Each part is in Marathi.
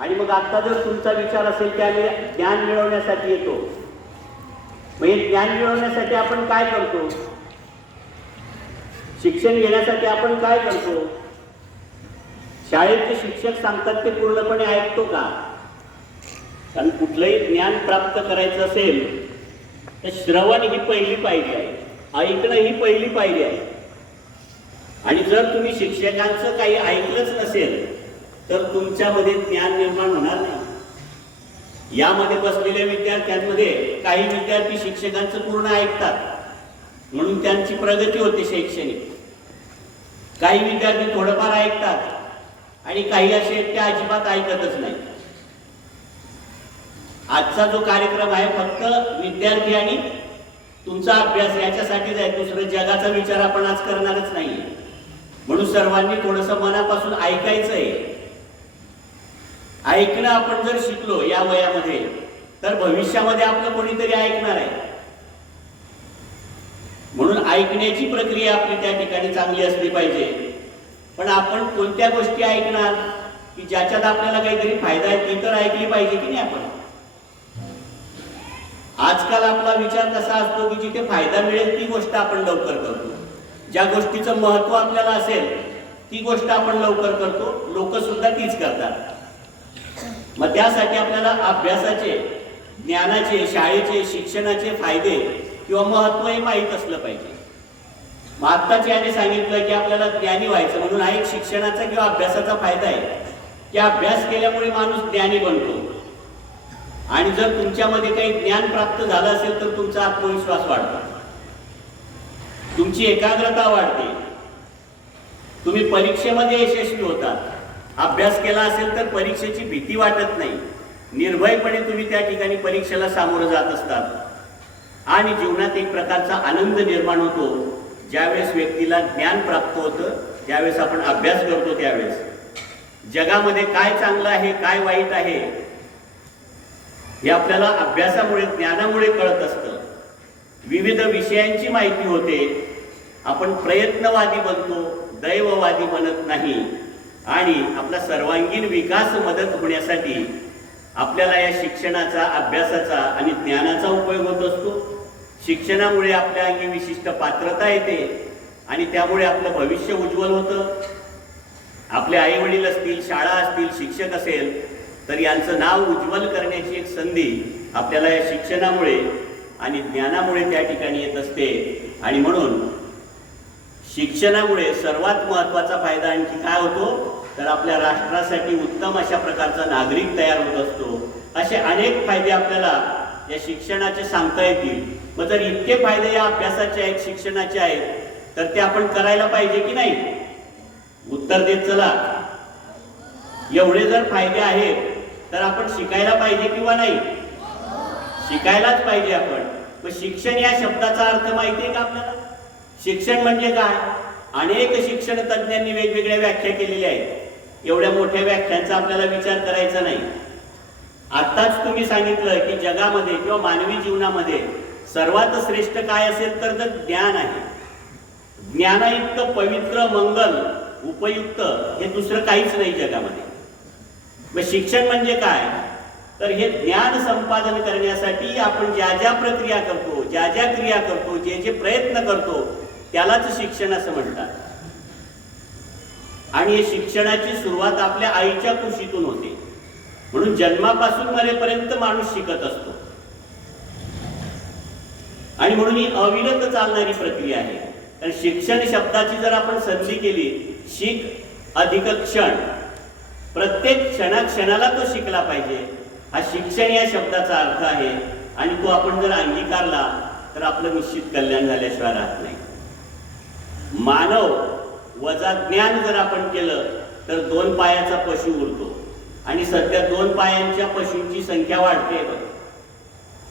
आणि मग आता जर तुमचा विचार असेल की आम्ही ज्ञान मिळवण्यासाठी येतो, मग हे ज्ञान मिळवण्यासाठी आपण काय करतो, शिक्षण घेण्यासाठी आपण काय करतो? शाळेचे शिक्षक सांगतात ते पूर्णपणे ऐकतो का? कारण कुठलंही ज्ञान प्राप्त करायचं असेल तर श्रवण ही पहिली पायरी आहे, ऐकणं ही पहिली पायरी आहे. आणि जर तुम्ही शिक्षकांचं काही ऐकलंच नसेल तर तुमच्यामध्ये ज्ञान निर्माण होणार नाही. यामध्ये बसलेल्या विद्यार्थ्यांमध्ये काही विद्यार्थी शिक्षकांचं पूर्ण ऐकतात म्हणून त्यांची प्रगती होते शैक्षणिक. काही विद्यार्थी थोडंफार ऐकतात आणि काही असे ते अजिबात ऐकतच नाही. आजचा जो कार्यक्रम आहे फक्त विद्यार्थी आणि तुमचा अभ्यास याच्यासाठीच आहे, दुसरं जगाचा विचार आपण आज करणारच नाही. म्हणून सर्वांनी थोडंसं मनापासून ऐकायचं आहे. ऐकणं आपण जर शिकलो या वयामध्ये तर भविष्यामध्ये आपलं कोणीतरी ऐकणार आहे. म्हणून ऐकण्याची प्रक्रिया आपली त्या ठिकाणी चांगली असली पाहिजे. पण आपण कोणत्या गोष्टी ऐकणार की ज्याच्यात आपल्याला काहीतरी फायदा आहे ती तर ऐकली पाहिजे की नाही. आपण आजकाल आपला विचार कसा असतो की जिथे फायदा मिळेल ती गोष्ट आपण लवकर करतो, ज्या गोष्टीचं महत्व आपल्याला असेल ती गोष्ट आपण लवकर करतो, लोक सुद्धा तीच करतात. मग त्यासाठी आपल्याला अभ्यासाचे, ज्ञानाचे, शाळेचे, शिक्षणाचे फायदे किंवा महत्व हे माहीत असलं पाहिजे. मग आत्ताच याने सांगितलं की आपल्याला ज्ञानी व्हायचं, म्हणून हा एक शिक्षणाचा किंवा अभ्यासाचा फायदा आहे की अभ्यास केल्यामुळे माणूस ज्ञानी बनतो. आणि जर तुमच्यामध्ये काही ज्ञान प्राप्त झालं असेल तर तुमचा आत्मविश्वास वाढतो, तुमची एकाग्रता वाढते, तुम्ही परीक्षेमध्ये यशस्वी होतात. अभ्यास केला असेल तर परीक्षेची भीती वाटत नाही, निर्भयपणे तुम्ही त्या ठिकाणी परीक्षेला सामोरं जात असतात. आणि जीवनात एक प्रकारचा आनंद निर्माण होतो ज्यावेळेस व्यक्तीला ज्ञान प्राप्त होतं, ज्यावेळेस आपण अभ्यास करतो त्यावेळेस जगामध्ये काय चांगलं आहे काय वाईट आहे हे आपल्याला अभ्यासामुळे, ज्ञानामुळे कळत असतं. विविध विषयांची माहिती होते. आपण प्रयत्नवादी बनतो, दैववादी बनत नाही. आणि आपला सर्वांगीण विकास मदत होण्यासाठी आपल्याला या शिक्षणाचा, अभ्यासाचा आणि ज्ञानाचा उपयोग होत असतो. शिक्षणामुळे आपल्या अंगी विशिष्ट पात्रता येते आणि त्यामुळे आपलं भविष्य उज्ज्वल होतं. आपले आई वडील असतील, शाळा असतील, शिक्षक असेल तर यांचं नाव उज्ज्वल करण्याची एक संधी आपल्याला या शिक्षणामुळे आणि ज्ञानामुळे त्या ठिकाणी येत असते. आणि म्हणून शिक्षणामुळे सर्वात महत्त्वाचा फायदा आणखी काय होतो तर आपल्या राष्ट्रासाठी उत्तम अशा प्रकारचा नागरिक तयार होत असतो. असे अनेक फायदे आपल्याला या शिक्षणाचे सांगता येतील. मग जर इतके फायदे या अभ्यासाचे आहेत, शिक्षणाचे आहेत तर ते आपण करायला पाहिजे की नाही? उत्तर देत चला. एवढे जर फायदे आहेत तर आपण शिकायला पाहिजे किंवा नाही? शिकायलाच पाहिजे आपण. मग शिक्षण या शब्दाचा अर्थ माहिती आहे का आपल्याला? शिक्षण म्हणजे काय? अनेक शिक्षण तज्ञांनी वेगवेगळ्या व्याख्या केलेल्या आहेत. एवढ्या मोठ्या व्याख्यांचा आपल्याला विचार करायचा नाही. आताच तुम्ही सांगितलं की जगामध्ये किंवा मानवी जीवनामध्ये सर्वात श्रेष्ठ काय असेल तर ज्ञान आहे. ज्ञानायुक्त, पवित्र, मंगल, उपयुक्त हे दुसरं काहीच नाही जगामध्ये. मग शिक्षण म्हणजे काय तर हे ज्ञान संपादन करण्यासाठी आपण ज्या ज्या प्रक्रिया करतो, ज्या ज्या क्रिया करतो, जे जे प्रयत्न करतो त्यालाच शिक्षण असं म्हणतात. आणि हे शिक्षणाची सुरुवात आपल्या आईच्या कुशीतून होते. म्हणून जन्मापासून मरेपर्यंत माणूस शिकत असतो. आणि म्हणून ही अविरत चालणारी प्रक्रिया आहे. कारण शिक्षण शब्दाची जर आपण संधी केली, शिक अधिक क्षण, प्रत्येक क्षणाक्षणाला तो शिकला पाहिजे, हा शिक्षण या शब्दाचा अर्थ आहे. आणि तो आपण जर अंगीकारला तर आपलं निश्चित कल्याण झाल्याशिवाय राहत नाही. मानव वजा ज्ञान जर आपण केलं तर 2 पायाचा पशु उरतो. आणि सध्या 2 पायांच्या पशूंची संख्या वाढते.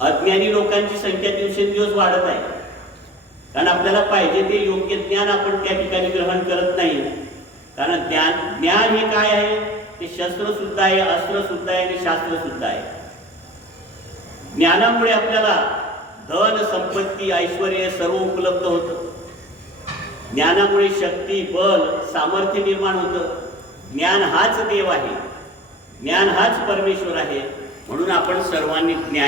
अज्ञानी लोकांची संख्या दिवसेंदिवस वाढत आहे. कारण आपल्याला पाहिजे ते योग्य ज्ञान आपण त्या ठिकाणी ग्रहण करत नाही. कारण ज्ञान हे काय आहे? ते शस्त्र सुद्धा आहे, अस्त्र सुद्धा आहे आणि शास्त्र सुद्धा आहे. ज्ञानामुळे आपल्याला धन, संपत्ती, ऐश्वर्य सर्व उपलब्ध होतं. ज्ञानामुळे शक्ती, बल, सामर्थ्य निर्माण होतं. ज्ञान हाच देव आहे. ज्ञान हाच परमेश्वर आहे. म्हणून आपण सर्वांनी ज्ञान